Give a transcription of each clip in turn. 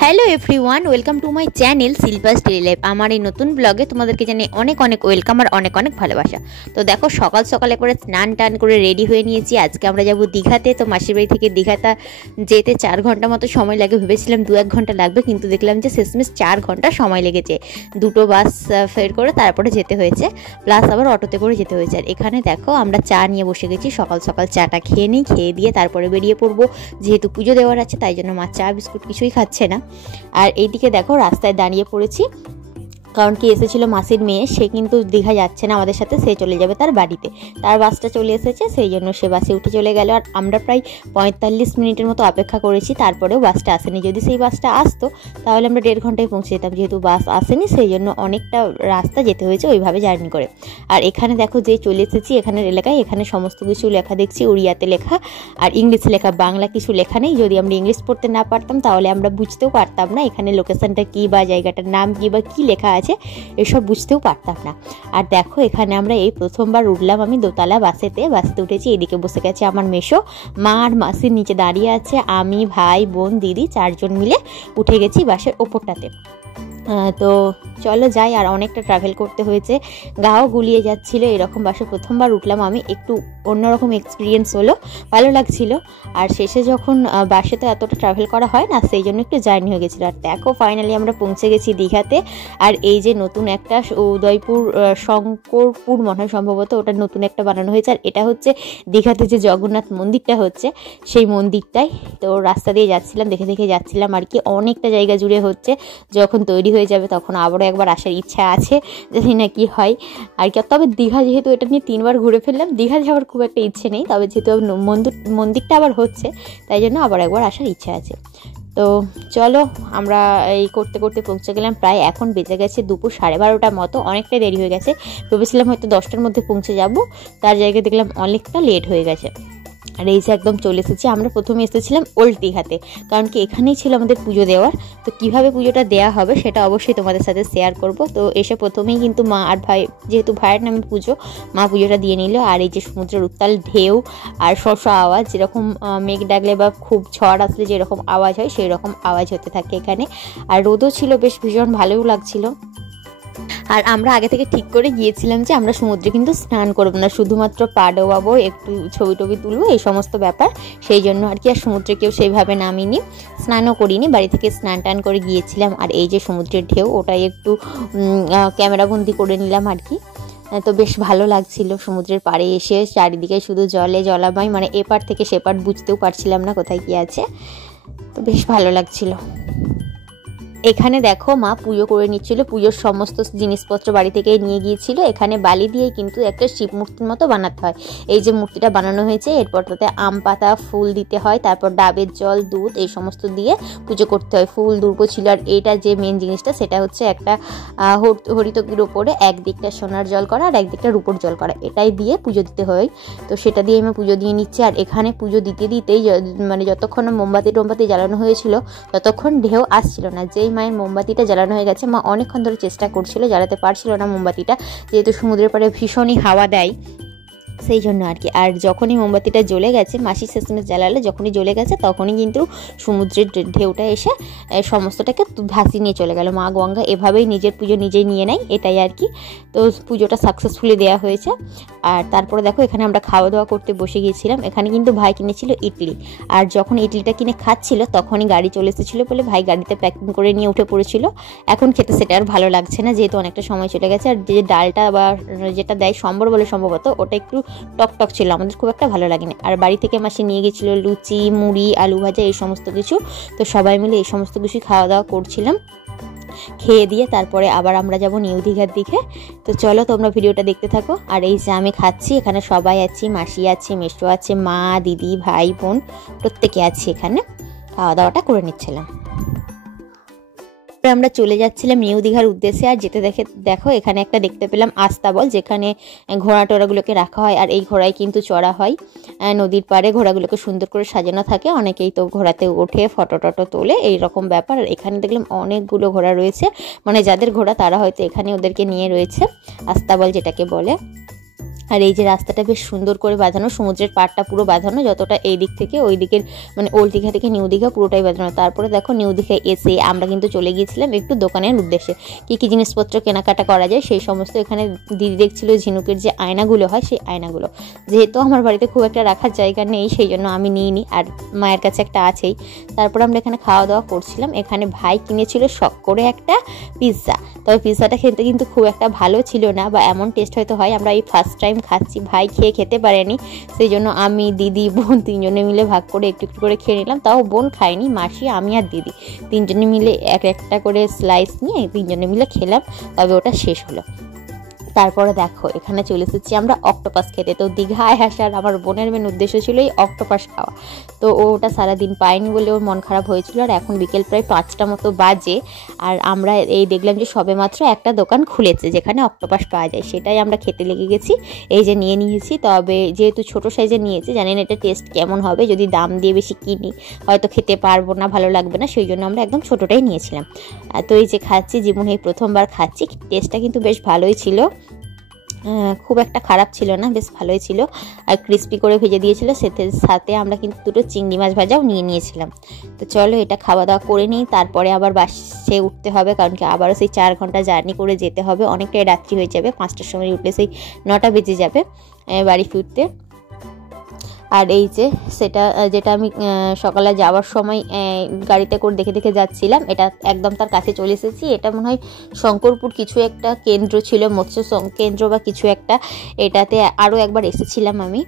Hello everyone, welcome to my channel Shilpa's daily life. আমার এই নতুন ব্লগে তোমাদেরকে জানাই অনেক অনেক ওয়েলকাম আর অনেক অনেক ভালোবাসা। তো দেখো, সকাল সকালে করে স্নান টান করে রেডি হয়ে নিয়েছি। আজকে আমরা যাব দীঘাতে। তো মাসির বাড়ি থেকে দীঘাটা যেতে 4 ঘন্টা মতো সময় লাগে। ভেবেছিলাম 2-1 ঘন্টা লাগবে, কিন্তু দেখলাম যে শেষমেশ 4 ঘন্টা সময় লেগেছে। 2টো বাস ফের করে তারপরে যেতে হয়েছে, প্লাস আবার অটোতে করে যেতে হয়েছে। আর এখানে দেখো, আমরা চা নিয়ে বসে গেছি। সকাল সকাল চাটা খেয়ে নিই, খেয়ে দিয়ে তারপরে বেরিয়ে পড়বো। যেহেতু পুজো দেওয়ার আছে, তাই জন্য মা চা বিস্কুট কিছুই খাচ্ছে না। আর এইদিকে দেখো, রাস্তায় দাঁড়িয়ে পড়েছি, কারণ কি এসেছিল মাসির মেয়ে, সে কিন্তু দীঘা যাচ্ছে না আমাদের সাথে, সে চলে যাবে তার বাড়িতে। তার বাসটা চলে এসেছে, সেই জন্য সে বাসে উঠে চলে গেল। আর আমরা প্রায় 45 মিনিটের মতো অপেক্ষা করেছি, তারপরেও বাসটা আসেনি। যদি সেই বাসটা আসতো তাহলে আমরা 1.5 ঘন্টায় পৌঁছে যেতাম। যেহেতু বাস আসেনি, সেই জন্য অনেকটা রাস্তা যেতে হয়েছে ওইভাবে জার্নি করে। আর এখানে দেখো, যে চলে এসেছি এখানের এলাকায়, এখানে সমস্ত কিছু লেখা দেখছি উড়িয়াতে লেখা আর ইংলিশে লেখা, বাংলা কিছু লেখা নেই। যদি আমরা ইংলিশ পড়তে না পারতাম তাহলে আমরা বুঝতেও পারতাম না এখানে লোকেশনটা কী বা জায়গাটার নাম কী বা কী লেখা আছে, এসব বুঝতেও পারতাম না। আর দেখো, এখানে আমরা এই প্রথমবার উঠলাম আমি দোতলা বাসেতে উঠেছি। এদিকে বসে গেছে আমার মেসো, মা আর মাসির নিচে দাঁড়িয়ে আছে, আমি, ভাই, বোন, দিদি 4 জন মিলে উঠে গেছি বাসের ওপরটাতে। তো চলো যাই। আর অনেকটা ট্রাভেল করতে হয়েছে, গাও গুলিয়ে যাচ্ছিল। এরকম বাসে প্রথমবার উঠলাম আমি, একটু অন্যরকম এক্সপিরিয়েন্স হলো, ভালো লাগছিল। আর শেষে যখন বাসে তো এতটা ট্রাভেল করা হয় না, সেই জন্য একটু জার্নি হয়ে গেছিলো। আর দেখো, ফাইনালি আমরা পৌঁছে গেছি দীঘাতে। আর এই যে নতুন একটা উদয়পুর শঙ্করপুর মনে হয় সম্ভবত, ওটা নতুন একটা বানানো হয়েছে। আর এটা হচ্ছে দীঘাতে যে জগন্নাথ মন্দিরটা হচ্ছে, সেই মন্দিরটাই। তো রাস্তা দিয়ে যাচ্ছিলাম, দেখে দেখে যাচ্ছিলাম আর কি। অনেকটা জায়গা জুড়ে হচ্ছে, যখন তৈরি হয়ে যাবে তখন আবারও একবার আসার ইচ্ছা আছে, জানি না কি হয় আর কি। তবে দীঘা যেহেতু এটা নিয়ে 3বার ঘুরে ফেললাম, দীঘা যাওয়ার খুব একটা ইচ্ছে নেই। তবে যেহেতু মন্দিরটা আবার হচ্ছে, তাই জন্য আবার একবার আসার ইচ্ছা আছে। তো চলো, আমরা এই করতে করতে পৌঁছে গেলাম। প্রায় এখন বেজে গেছে দুপুর 12:30 মতো, অনেকটাই দেরি হয়ে গেছে। ভেবেছিলাম হয়তো 10টার মধ্যে পৌঁছে যাব, তার জায়গায় দেখলাম অনেকটা লেট হয়ে গেছে। আর এই যে একদম চলে এসেছি। আমরা প্রথমে এসেছিলাম ওল্ড দীঘাতে, কারণ কি এখানেই ছিল আমাদের পুজো দেওয়ার। তো কীভাবে পুজোটা দেওয়া হবে সেটা অবশ্যই তোমাদের সাথে শেয়ার করব। তো এসে প্রথমেই কিন্তু মা আর ভাই, যেহেতু ভাইয়ের নামে পুজো, মা পুজোটা দিয়ে নিল। আর এই যে সমুদ্রের উত্তাল ঢেউ আর শস্য আওয়াজ, যেরকম মেঘ ডাকলে বা খুব ঝড় আসলে যেরকম আওয়াজ হয়, সেই রকম আওয়াজ হতে থাকে এখানে। আর রোদও ছিল বেশ, ভীষণ ভালোও লাগছিল। আর আমরা আগে থেকে ঠিক করে গিয়েছিলাম যে আমরা সমুদ্রে কিন্তু স্নান করবো না, শুধুমাত্র পা ডোবাবো, একটু ছবি টবি তুলবো, এই সমস্ত ব্যাপার। সেই জন্য আর কি আর সমুদ্রে কেউ সেইভাবে নামিনি, স্নানও করিনি, বাড়ি থেকে স্নান টান করে গিয়েছিলাম। আর এই যে সমুদ্রের ঢেউ, ওটাই একটু ক্যামেরাবন্দি করে নিলাম আর কি। তো বেশ ভালো লাগছিল সমুদ্রের পাড়ে এসে, চারিদিকে শুধু জলে জলাময়, মানে এপার থেকে সেপার বুঝতেও পারছিলাম না কোথায় কি আছে। তো বেশ ভালো লাগছিল। এখানে দেখো, মা পুজো করে নিচ্ছিল, পুজোর সমস্ত জিনিসপত্র বাড়ি থেকে নিয়ে গিয়েছিল। এখানে বালি দিয়ে কিন্তু একটা শিব মূর্তির মতো বানাতে হয়। এই যে মূর্তিটা বানানো হয়েছে, এরপর তাতে আম পাতা ফুল দিতে হয়, তারপর ডাবের জল, দুধ, এই সমস্ত দিয়ে পুজো করতে হয়। ফুল দুর্গ ছিল। আর এটা যে মেন জিনিসটা, সেটা হচ্ছে একটা হরিতকির ওপরে একদিকটা সোনার জল করা আর একদিকটা রূপোর জল করা, এটাই দিয়ে পুজো দিতে হয়। তো সেটা দিয়ে আমি পুজো দিয়ে নিচ্ছি। আর এখানে পুজো দিতে দিতেই, মানে যতক্ষণ মোমবাতি জ্বালানো হয়েছিল ততক্ষণ ঢেউ আসছিল না। যেই মায়ের মোমবাতিটা জ্বালানো হয়ে গেছে, মা অনেকক্ষণ ধরে চেষ্টা করছিল, জ্বালাতে পারছিল না মোমবাতিটা, যেহেতু সমুদ্রের পাড়ে ভীষণই হাওয়া দেয়, সেই জন্য আর কি। আর যখনই মোমবাতিটা জ্বলে গেছে, মাসি শেষমেশ জ্বালালে, যখনই জ্বলে গেছে তখনই কিন্তু সমুদ্রের ঢেউটা এসে সমস্তটাকে ভাসিয়ে নিয়ে চলে গেল। মা গঙ্গা এভাবেই নিজের পুজো নিজেই নিয়ে নেয়, এটাই আর কি। তো পুজোটা সাকসেসফুলি দেওয়া হয়েছে। আর তারপরে দেখো, এখানে আমরা খাওয়া দাওয়া করতে বসে গিয়েছিলাম। এখানে কিন্তু ভাই কিনেছিল ইডলি। আর যখন ইডলিটা কিনে খাচ্ছিল, তখনই গাড়ি চলে এসেছিলো বলে ভাই গাড়িতে প্যাকিং করে নিয়ে উঠে পড়েছিল। এখন খেতে সেটা আর ভালো লাগছে না, যেহেতু অনেকটা সময় চলে গেছে। আর যে ডালটা বা যেটা দেয় সম্বর বলে সম্ভবত, ওটা একটু টকটক ছিল, আমাদের খুব একটা ভালো লাগেনি। আর বাড়ি থেকে মাসি নিয়ে গেছিলো লুচি, মুড়ি, আলু ভাজা, এই সমস্ত কিছু। তো সবাই মিলে এই সমস্ত কিছু খাওয়া দাওয়া করছিলাম। খেয়ে দিয়ে তারপরে আবার আমরা যাব নিউ দীঘার দিকে। তো চলো, তোমরা ভিডিওটা দেখতে থাকো। আর এই যে আমি খাচ্ছি, এখানে সবাই আছি, মাসি আছে, মেসো আছে, মা, দিদি, ভাই, বোন প্রত্যেকে আছি এখানে, খাওয়া দাওয়াটা করে নিচ্ছিলাম। আমরা চলে যাচ্ছিলাম নিউ দীঘার উদ্দেশ্যে। আর যেতে দেখো, এখানে একটা দেখতে পেলাম আস্তাবল, যেখানে ঘোড়া টোড়াগুলোকে রাখা হয়। আর এই ঘোড়ায় কিন্তু চড়া হয়, নদীর পাড়ে ঘোড়াগুলোকে সুন্দর করে সাজানো থাকে। অনেকেই তো ঘোড়াতে ওঠে, ফটো টটো তোলে, এইরকম ব্যাপার। আর এখানে দেখলাম অনেকগুলো ঘোড়া রয়েছে, মানে যাদের ঘোড়া তারা হয়তো এখানে ওদেরকে নিয়ে রয়েছে, আস্তাবল যেটাকে বলে। আর এই যে রাস্তাটা বেশ সুন্দর করে বাঁধানো, সমুদ্রের পাড়টা পুরো বাঁধানো, যতটা এই দিক থেকে ওই দিকের মানে ওল্ড দীঘা থেকে নিউ দীঘা পুরোটাই বাঁধানো। তারপরে দেখো নিউ দীঘায় এসে আমরা কিন্তু চলে গিয়েছিলাম একটু দোকানের উদ্দেশ্যে, কী জিনিসপত্র কেনাকাটা করা যায় সেই সমস্ত। এখানে দিদি দেখছিল ঝিনুকের যে আয়নাগুলো হয় সেই আয়নাগুলো, যেহেতু আমার বাড়িতে খুব একটা রাখার জায়গা নেই সেই জন্য আমি নিইনি, আর মায়ের কাছে একটা আছেই। তারপর আমরা এখানে খাওয়া দাওয়া করছিলাম। এখানে ভাই কিনেছিল শখ করে একটা পিৎজা, তবে পিৎজাটা খেতে কিন্তু খুব একটা ভালো ছিল না, বা এমন টেস্ট হয়তো হয়, আমরা এই ফার্স্ট টাইম খাচ্ছি, ভাই খেতে পারেনি, সেই জন্য আমি দিদি বোন তিনজনে মিলে ভাগ করে একটু একটু করে খেয়ে নিলাম। তাও বোন খায়নি, মাসি আমি আর দিদি তিনজনে মিলে একটা করে স্লাইস নিয়ে তিনজনে মিলে খেলাম, তবে ওটা শেষ হলো। তারপরে দেখো এখানে চলে এসেছি আমরা অক্টোপাস খেতে। তো দীঘায় আসার আমার বোনের মেন উদ্দেশ্য ছিল এই অক্টোপাস খাওয়া, তো ওটা সারাদিন পায়নি বলে ওর মন খারাপ হয়েছিল। আর এখন বিকেল প্রায় 5টা মতো বাজে, আর আমরা এই দেখলাম যে সবে মাত্র একটা দোকান খুলেছে যেখানে অক্টোপাস পাওয়া যায়, সেটাই আমরা খেতে লেগে গেছি। এই যে নিয়ে নিয়েছি, তবে যেহেতু ছোটো সাইজে নিয়েছি জানি না এটা টেস্ট কেমন হবে, যদি দাম দিয়ে বেশি কিনি হয়তো খেতে পারবো না, ভালো লাগবে না, সেই জন্য আমরা একদম ছোটোটাই নিয়েছিলাম। তো এই যে খাচ্ছি, জীবনে এই প্রথমবার খাচ্ছি, টেস্টটা কিন্তু বেশ ভালোই ছিল, খুব একটা খারাপ ছিল না, বেশ ভালোই ছিল, আর ক্রিস্পি করে ভেজে দিয়েছিল। সাথে আমরা কিন্তু দুটো চিংড়ি মাছ ভাজাও নিয়ে নিয়েছিলাম। তো চলো এটা খাওয়া দাওয়া করে নিই, তারপরে আবার বাসে উঠতে হবে, কারণ কি আবারও সেই 4 ঘন্টা জার্নি করে যেতে হবে, অনেকটাই রাত্রি হয়ে যাবে, 5টার সময় উঠলে সেই 9টা বেজে যাবে বাড়ি ফিরতে। আর এই যে যেটা আমি সকালে যাওয়ার সময় গাড়িতে করে দেখে দেখে যাচ্ছিলাম, এটা একদম তার কাছে চলে এসেছি। এটা মনে হয় শঙ্করপুর কিছু একটা কেন্দ্র ছিল, মৎস্য কেন্দ্র বা কিছু একটা, এটাতে আরও একবার এসেছিলাম আমি।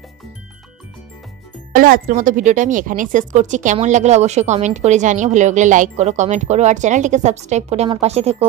চলো আজকের মতো ভিডিওটা আমি এখানেই শেষ করছি। কেমন লাগলো অবশ্যই কমেন্ট করে জানিও, ভালো লাগলে লাইক করো, কমেন্ট করো, আর চ্যানেলটিকে সাবস্ক্রাইব করে আমার পাশে থেকো।